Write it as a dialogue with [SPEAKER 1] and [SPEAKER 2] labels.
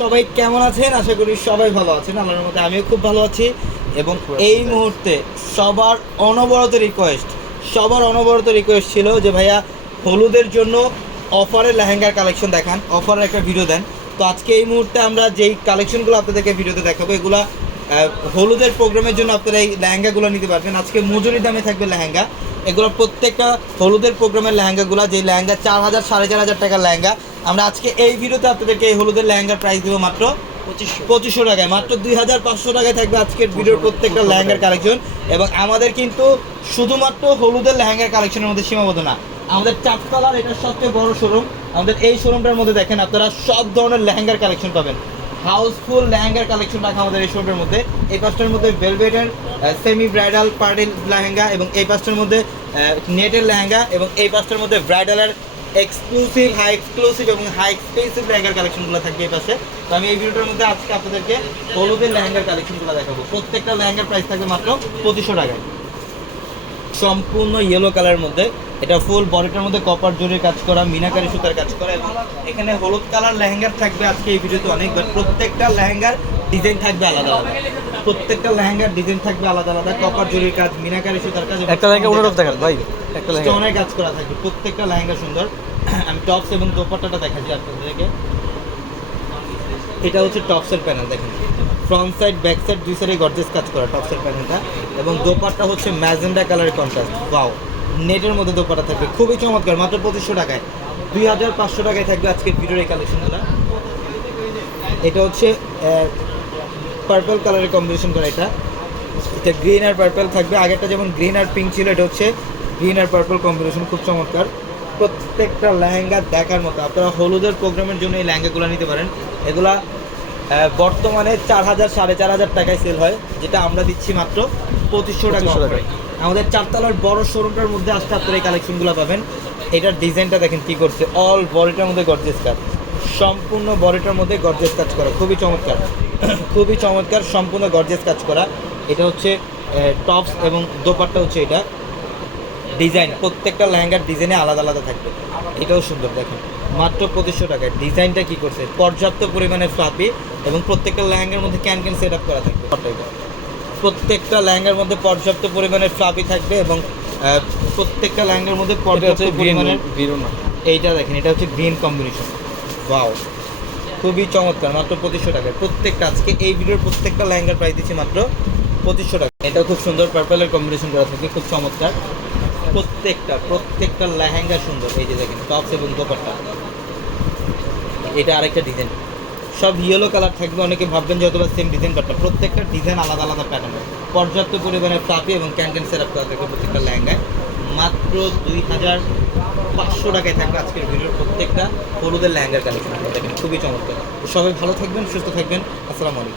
[SPEAKER 1] সবাই কেমন আছেন? আশা করি সবাই ভালো আছেন। আল্লাহর মধ্যে আমিও খুব ভালো আছি। এবং এই মুহূর্তে সবার অনবরত রিকোয়েস্ট সবার অনবরত রিকোয়েস্ট ছিল যে ভাইয়া হলুদের জন্য অফারের লেহেঙ্গার কালেকশন দেখান। অফারের একটা ভিডিও দেন। তো আজকে এই মুহূর্তে আমরা যেই কালেকশনগুলো আপনাদেরকে ভিডিওতে দেখাবো এগুলা হলুদের প্রোগ্রামের জন্য আপনারা এই লেহেঙ্গাগুলো নিতে পারবেন। আজকে মজুরি দামে থাকবে লেহেঙ্গা। এগুলো প্রত্যেকটা হলুদের প্রোগ্রামের লেহেঙ্গাগুলো যে লেহেঙ্গা চার হাজার সাড়ে চার হাজার টাকার লেহেঙ্গা আমরা আজকে এই ভিডিওতে আপনাদেরকে এই হলুদের লেহেঙ্গার প্রাইস দেবো মাত্র পঁচিশশো। টাকায় মাত্র দুই হাজার পাঁচশো টাকায় থাকবে আজকের ভিডিওর প্রত্যেকটা লেহেঙ্গার কালেকশন এবং আমাদের কিন্তু শুধুমাত্র হলুদের লেহেঙ্গার কালেকশনের মধ্যে সীমাবদ্ধ না। আমাদের চারতলার এটা সবচেয়ে বড় শোরুম আমাদের এই শোরুমটার মধ্যে দেখেন আপনারা সব ধরনের লেহেঙ্গার কালেকশন পাবেন। হাউসফুল লেহেঙ্গার কালেকশন রাখা আমাদের এই শোরুমের মধ্যে। এই পাঁচটার মধ্যে ভেলভেটের সেমি ব্রাইডাল পার্টি লেহেঙ্গা এবং এই পাঁচটার মধ্যে নেটের লেহেঙ্গা এবং এই পাঁচটার মধ্যে ব্রাইডালের এক্সক্লুসিভ হাই এক্সক্লুসিভ এবং হাই এক্সপেন্সিভ লেহেঙ্গার কালেকশনগুলো থাকবে এই পাশে। তো আমি এই ভিডিওটার মধ্যে আজকে আপনাদেরকে হলুদের লেহেঙ্গার কালেকশনগুলো দেখাবো। প্রত্যেকটা লেহেঙ্গার প্রাইস থাকবে মাত্র পঁচিশশো টাকায়। সম্পূর্ণ ইয়েলো কালারের মধ্যে। এটা ফুল বডিটার মধ্যে কপার জোরের কাজ করা, মিনাকারি সুতার কাজ করা এবং এখানে হলুদ কালার লেহেঙ্গার থাকবে আজকে এই ভিডিওতে অনেক প্রত্যেকটা লেহেঙ্গার ডিজাইন থাকবে আলাদা আলাদা। প্রত্যেকটা লেহেঙ্গার ডিজাইন থাকবে আলাদা আলাদা। কপার জরির কাজ মিনাকারি সুতার কাজ
[SPEAKER 2] একটা লেহেঙ্গা উনারও দেখান ভাই একটা লেহেঙ্গা।
[SPEAKER 1] স্টোনের কাজ করা থাকবে প্রত্যেকটা লেহেঙ্গা সুন্দর। আমি টপস এবং দোপাট্টাটা দেখাচ্ছি আপনাদেরকে। এটা হচ্ছে টপসের প্যানেল দেখেন। ফ্রন্ট সাইড ব্যাক সাইড দুই সাইডে গর্জেস কাজ করা টপসের প্যানেলটা এবং দোপাট্টা হচ্ছে ম্যাজেন্ডা কালারের কন্ট্রাস্ট ওয়াও নেটের মধ্যে দোপাট্টা থাকবে খুবই চমৎকার মাত্র পঁচিশশো টাকায়। দুই হাজার পাঁচশো টাকায় থাকবে আজকের ভিডিওর এই কালেকশনগুলো এটা হচ্ছে পার্পল কালারের কম্বিনেশন করা এটা। এটা গ্রিন আর পার্পল থাকবে। আগেরটা যেমন গ্রিন আর পিঙ্ক ছিল এটা হচ্ছে গ্রিন আর পার্পল কম্বিনেশন খুব চমৎকার। প্রত্যেকটা লেহেঙ্গা দেখার মতো। আপনারা হলুদের প্রোগ্রামের জন্য এই লেহেঙ্গাগুলো নিতে পারেন। এগুলা বর্তমানে চার হাজার সাড়ে চার হাজার টাকায় সেল হয় যেটা আমরা দিচ্ছি মাত্র পঁচিশশো টাকা
[SPEAKER 2] 2500
[SPEAKER 1] আমাদের চারতলার বড় শোরুমটার মধ্যে আসতে আপনারা এই কালেকশনগুলো পাবেন। এটার ডিজাইনটা দেখেন কি করছে। অল বডিটার মধ্যে গর্জেস কাজ সম্পূর্ণ বডিটার মধ্যে গর্জেস কাজ করা। খুবই চমৎকার। খুবই চমৎকার সম্পূর্ণ গর্জেস কাজ করা। এটা হচ্ছে টপস এবং দোপাট্টা হচ্ছে এটা। ডিজাইন প্রত্যেকটা লেহেঙ্গার ডিজাইনে আলাদা আলাদা থাকবে। এটাও সুন্দর দেখেন। মাত্র পঁচিশশো টাকায় ডিজাইনটা কি করছে? পর্যাপ্ত পরিমাণে ফ্লাপি এবং প্রত্যেকটা লেহেঙ্গার মধ্যে ক্যান ক্যান সেট আপ করা থাকবে। প্রত্যেকটা লেহেঙ্গার মধ্যে পর্যাপ্ত পরিমাণে ফ্লাপি থাকবে এবং প্রত্যেকটা লেহেঙ্গার মধ্যে পর্যাপ্ত
[SPEAKER 2] হচ্ছে
[SPEAKER 1] পরিমাণের এইটা দেখেন এটা হচ্ছে গ্রিন কম্বিনেশন ওয়াও খুবই চমৎকার, মাত্র পঁচিশশো টাকায় প্রত্যেকটা, আজকে এই ভিডিওর প্রত্যেকটা লেহেঙ্গার প্রাইস দিচ্ছি মাত্র পঁচিশশো টাকা। এটা খুব সুন্দর পার্পলের কম্বিনেশন করা থাকে, খুব চমৎকার। প্রত্যেকটা প্রত্যেকটা লেহেঙ্গা সুন্দর। এই যে দেখেন টপস এবং দোপাট্টা। এটা আরেকটা ডিজাইন সব ইয়েলো কালার থাকবে, অনেকে ভাববেন যে অথবা সেম ডিজাইন বাট প্রত্যেকটা ডিজাইন আলাদা আলাদা প্যাটার্ন পর্যাপ্ত পরিমাণে ফ্লাপি এবং ক্যান্টেন সেট আপ করা থাকবে প্রত্যেকটা লেহেঙ্গায়। মাত্র দুই হাজার পাঁচশো টাকায় থাকবে আজকের ভিডিওর প্রত্যেকটা হলুদের ল্যাঙ্গার কালেকশন। দেখেন, খুবই চমৎকার। সবাই ভালো থাকবেন, সুস্থ থাকবেন। আসসালামু আলাইকুম।